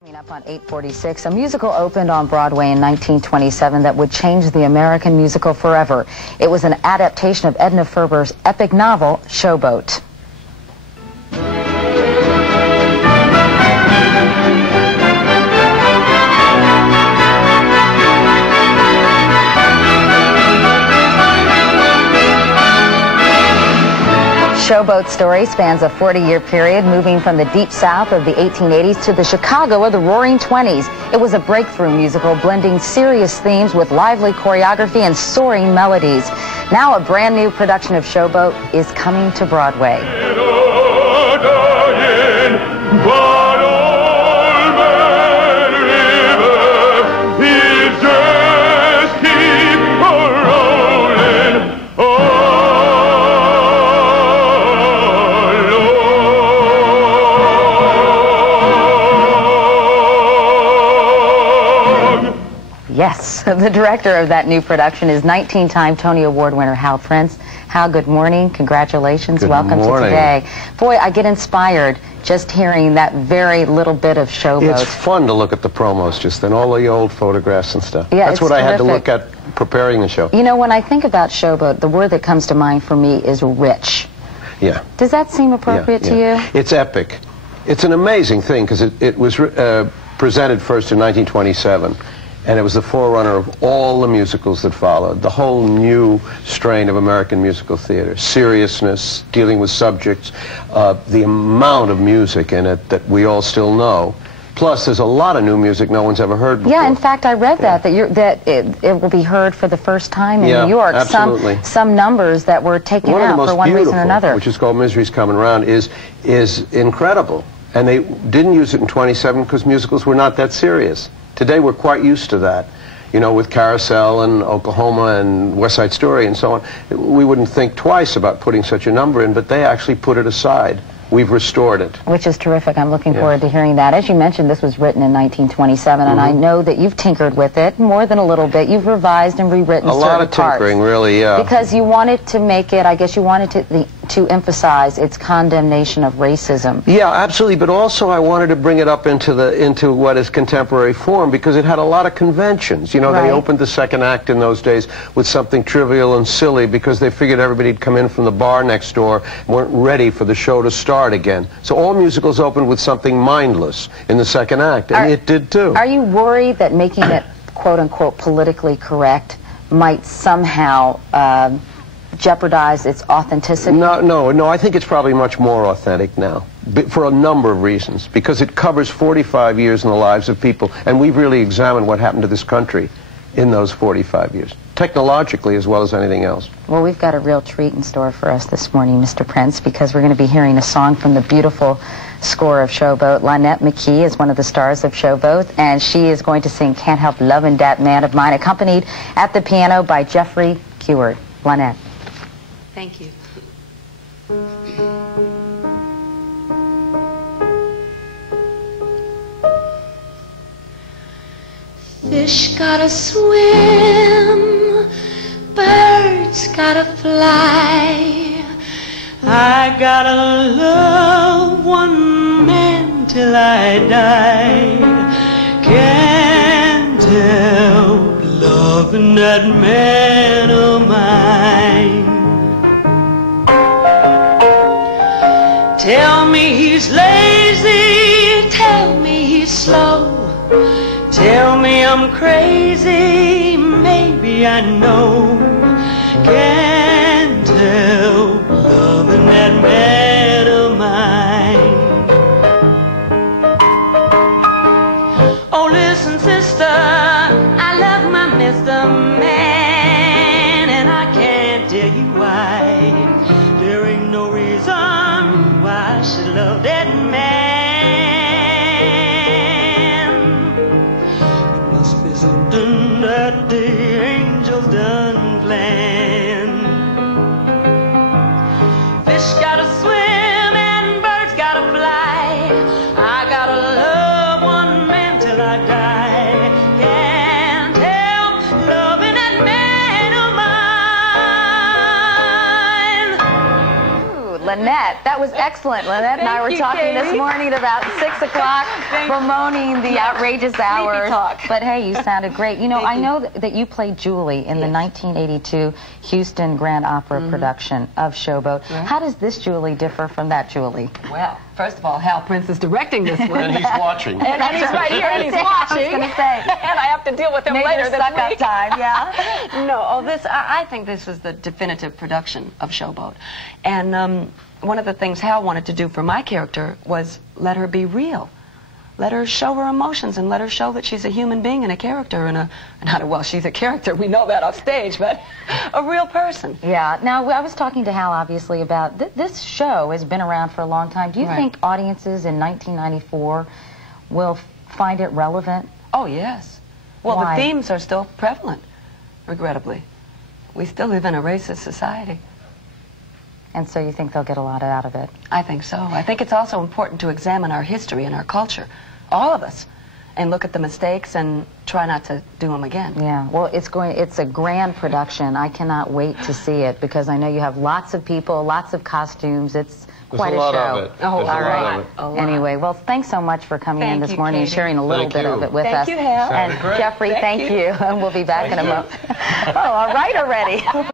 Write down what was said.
Coming up on 8:46, a musical opened on Broadway in 1927 that would change the American musical forever. It was an adaptation of Edna Ferber's epic novel, Showboat. Showboat's story spans a 40-year period, moving from the deep south of the 1880s to the Chicago of the roaring 20s. It was a breakthrough musical, blending serious themes with lively choreography and soaring melodies. Now a brand new production of Showboat is coming to Broadway. Yes, the director of that new production is 19-time Tony Award winner Hal Prince. Hal, good morning. Congratulations. Welcome to today. Boy, I get inspired just hearing that very little bit of Showboat. It's fun to look at the promos just then, all the old photographs and stuff. Yeah, that's what I had to look at preparing the show. You know, when I think about Showboat, the word that comes to mind for me is rich. Yeah. Does that seem appropriate to you? It's epic. It's an amazing thing because it was presented first in 1927. And it was the forerunner of all the musicals that followed, the whole new strain of American musical theater. Seriousness, dealing with subjects, the amount of music in it that we all still know. Plus, there's a lot of new music no one's ever heard before. Yeah, in fact, I read that it will be heard for the first time in New York. Absolutely. Some numbers that were taken out for one reason or another. Which is called Misery's Coming Around, is incredible. And they didn't use it in 27 because musicals were not that serious. Today we're quite used to that, you know, with Carousel and Oklahoma and West Side Story and so on. We wouldn't think twice about putting such a number in, but they actually put it aside. We've restored it. Which is terrific. I'm looking forward to hearing that. As you mentioned, this was written in 1927, and I know that you've tinkered with it more than a little bit. You've revised and rewritten certain parts. A lot of tinkering, really, yeah. Because you wanted to make it, I guess you wanted to emphasize its condemnation of racism. Yeah, absolutely, but also I wanted to bring it up into what is contemporary form because it had a lot of conventions. You know, they opened the second act in those days with something trivial and silly because they figured everybody'd come in from the bar next door and weren't ready for the show to start again. So all musicals opened with something mindless in the second act, and it did too. Are you worried that making it quote-unquote politically correct might somehow jeopardize its authenticity? No, I think it's probably much more authentic now, for a number of reasons, because it covers 45 years in the lives of people, and we've really examined what happened to this country in those 45 years, technologically as well as anything else. Well, we've got a real treat in store for us this morning, Mr. Prince, because we're going to be hearing a song from the beautiful score of Showboat. Leonette McKee is one of the stars of Showboat, and she is going to sing Can't Help Lovin' That Man of Mine, accompanied at the piano by Katie Couric. Leonette. Thank you. Fish gotta swim, birds gotta fly. I gotta love one man till I die. Can't help loving that man of mine. Tell me he's lazy, tell me he's slow. Tell me I'm crazy, maybe I know. Can't help loving that man of mine. Oh, listen, sister, I love my Mr. Man, and I can't tell you why. There ain't no reason why I should love that man. Something that the angels done planned. Fish gotta swim and birds gotta fly. I gotta love one man till I die. Can't help loving that man of mine. Leonette. Leonette, that was excellent. Leonette and I were talking this morning at about 6 o'clock, bemoaning the outrageous hours. But hey, you sounded great. You know, I know that you played Julie in the 1982 Houston Grand Opera production of Showboat. How does this Julie differ from that Julie? Well, first of all, Hal Prince is directing this one. And he's watching. And he's right here, and he's watching. I was going to say. And I have to deal with him later this week. Time, yeah. No, I think this was the definitive production of Showboat. And one of the things Hal wanted to do for my character was let her be real. Let her show her emotions and let her show that she's a human being and a character and well, she's a character, we know that off stage, but a real person. Yeah. Now, I was talking to Hal, obviously, about this show has been around for a long time. Do you think audiences in 1994 will find it relevant? Oh, yes. Well, Why? the themes are still prevalent, regrettably. We still live in a racist society. And so you think they'll get a lot out of it? I think so. I think it's also important to examine our history and our culture, all of us, and look at the mistakes and try not to do them again. Yeah, well, it's a grand production. I cannot wait to see it because I know you have lots of people, lots of costumes. It's quite a show. There's a lot of it. Anyway, well, thanks so much for coming in this morning and sharing a little bit of it with us. Thank you, Hal. And Jeffrey, thank you. And we'll be back in a moment. Oh, all right already.